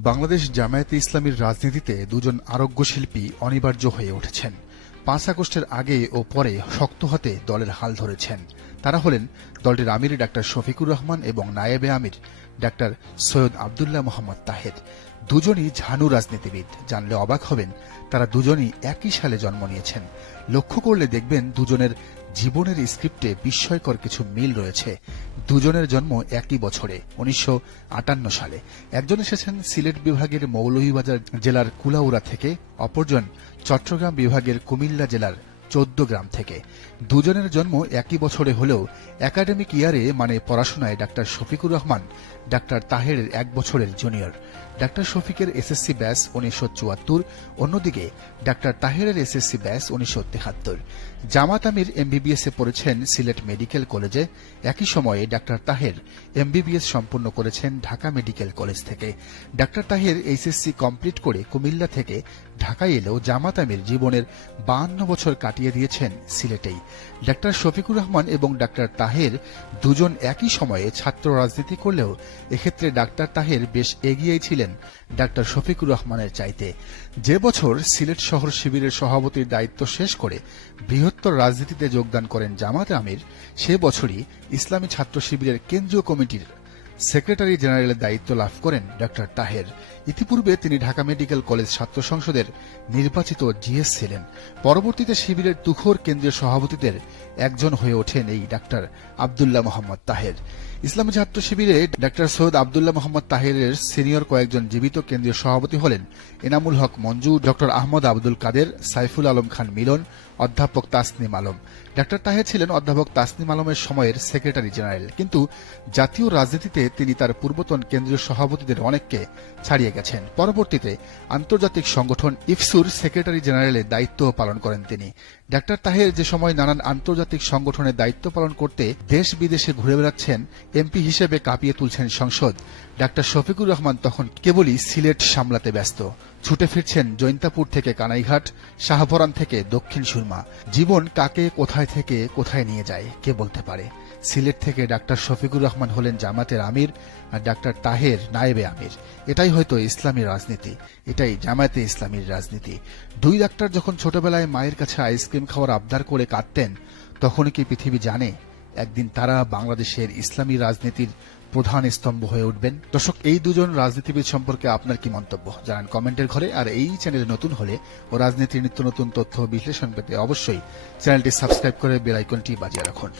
বাংলাদেশ জামায়াতে ইসলামীর রাজনীতিতে দুজন আরোগ্য শিল্পী অনিবার্য হয়ে উঠেছেন। পাঁচ আগস্টের আগে ও পরে শক্ত হাতে দলের হাল ধরেছেন। তারা হলেন দলটির আমির ডাক্তার শফিকুর রহমান এবং নায়েবে আমির ডাক্তার সৈয়দ আবদুল্লাহ মোহাম্মদ তাহের। দুজনই ঝানু রাজনীতিবিদ। জানলে অবাক হবেন, তারা দুজনই একই সালে জন্ম নিয়েছেন। লক্ষ্য করলে দেখবেন দুজনের জীবনের স্ক্রিপ্টে বিস্ময়কর কিছু মিল রয়েছে। দুজনের জন্ম একই বছরে, উনিশশো আটান্ন সালে। একজন এসেছেন সিলেট বিভাগের মৌলভীবাজার জেলার কুলাউড়া থেকে, অপরজন চট্টগ্রাম বিভাগের কুমিল্লা জেলার চোদ্দ গ্রাম থেকে। দুজনের জন্ম একই বছরে হলেও একাডেমিক ইয়ারে মানে পড়াশোনায় ডাক্তার শফিকুর রহমান, ডাক্তার তাহেরের এক বছরের জুনিয়র ডাক্তার শফিকের এসএসসি ব্যাস উনিশশো চুয়াত্তর, অন্যদিকে ডাক্তার তাহেরের এসএসসি ব্যাস উনিশশো তেহাত্তর। জামাত আমির এমবিবিএস এ পড়েছেন সিলেট মেডিকেল কলেজে। একই সময়ে ডাক্তার তাহের এমবিবিএস সম্পন্ন করেছেন ঢাকা মেডিকেল কলেজ থেকে। ডাক্তার তাহের এইচএসসি কমপ্লিট করে কুমিল্লা থেকে ঢাকায় এলেও জামাত আমির জীবনের বাহান্ন বছর কাটিয়ে দিয়েছেন সিলেটেই। ডাক্তার শফিকুর রহমান এবং ডাক্তার তাহের দুজন একই সময়ে ছাত্র রাজনীতি করলেও এক্ষেত্রে ডাক্তার তাহের বেশ এগিয়েই ছিলেন ডাক্তার শফিকুর রহমানের চাইতে। যে বছর সিলেট শহর শিবিরের সভাপতির দায়িত্ব শেষ করে বৃহত্তর রাজনীতিতে যোগদান করেন জামাত আমির, সে বছরই ইসলামী ছাত্র শিবিরের কেন্দ্রীয় কমিটির সেক্রেটারি জেনারেলের দায়িত্ব লাভ করেন ডক্টর তাহের। ইতিপূর্বে তিনি ঢাকা মেডিকেল কলেজ ছাত্র সংসদের নির্বাচিত জিএস ছিলেন। পরবর্তীতে শিবিরের তুখোর কেন্দ্রীয় সভাপতিদের একজন হয়ে ওঠেন এই ডাক্তার আবদুল্লাহ মোহাম্মদ তাহের। ইসলামী ছাত্র শিবিরে ডাক্তার সৈয়দ আবদুল্লাহ মোহাম্মদ তাহেরের সিনিয়র কয়েকজন জীবিত কেন্দ্রীয় সভাপতি হলেন এনামুল হক মঞ্জু ডক্টর আহমদ আব্দুল কাদের, সাইফুল আলম খান মিলন, অধ্যাপক তাসনিম আলম। ডাক্তার তাহের ছিলেন অধ্যাপক তাসনিম আলমের সময়ের সেক্রেটারি জেনারেল। কিন্তু জাতীয় রাজনীতিতে তিনি তার পূর্বতন কেন্দ্রীয় সভাপতিদের অনেককে ছাড়িয়ে গেছেন। পরবর্তীতে আন্তর্জাতিক সংগঠন ইফসুর সেক্রেটারি জেনারেলের দায়িত্ব পালন করেন তিনি। ডাক্তার তাহের যে সময় নানান আন্তর্জাতিক সংগঠনের দায়িত্ব পালন করতে দেশ বিদেশে ঘুরে বেড়াচ্ছেন, এমপি হিসেবে কাঁপিয়ে তুলছেন সংসদ। ডাক্তার শফিকুর রহমান তখন কেবলই সিলেট সামলাতে ব্যস্ত। ছুটে ফিরছেন জৈন্তাপুর থেকে কানাইঘাট শাহপরান থেকে দক্ষিণ সুরমা। জীবন কাকে কোথায় থেকে কোথায় নিয়ে যায়, কে বলতে পারে? সিলেট থেকে ডাক্তার শফিকুর রহমান হলেন জামাতের আমির আর ডাক্তার তাহের নায়েবে আমির। এটাই হয়তো ইসলামী রাজনীতি। এটাই জামায়াতে ইসলামীর রাজনীতি। দুই ডাক্তার যখন ছোটবেলায় মায়ের কাছে আইসক্রিম খাওয়ার আবদার করে কাঁদতেন, তখনই কি পৃথিবী জানে? একদিন তারা বাংলাদেশের ইসলামী রাজনীতির প্রধান স্তম্ভ হয়ে উঠবেন। দর্শক, এই দুজন রাজনীতিবিদ সম্পর্কে আপনার কি মন্তব্য? জানান কমেন্টের ঘরে। আর এই চ্যানেলে নতুন হলে ও রাজনীতির নিত্য নতুন তথ্য বিশ্লেষণ পেতে অবশ্যই চ্যানেলটি সাবস্ক্রাইব করে বেল আইকনটি বাজিয়ে রাখুন।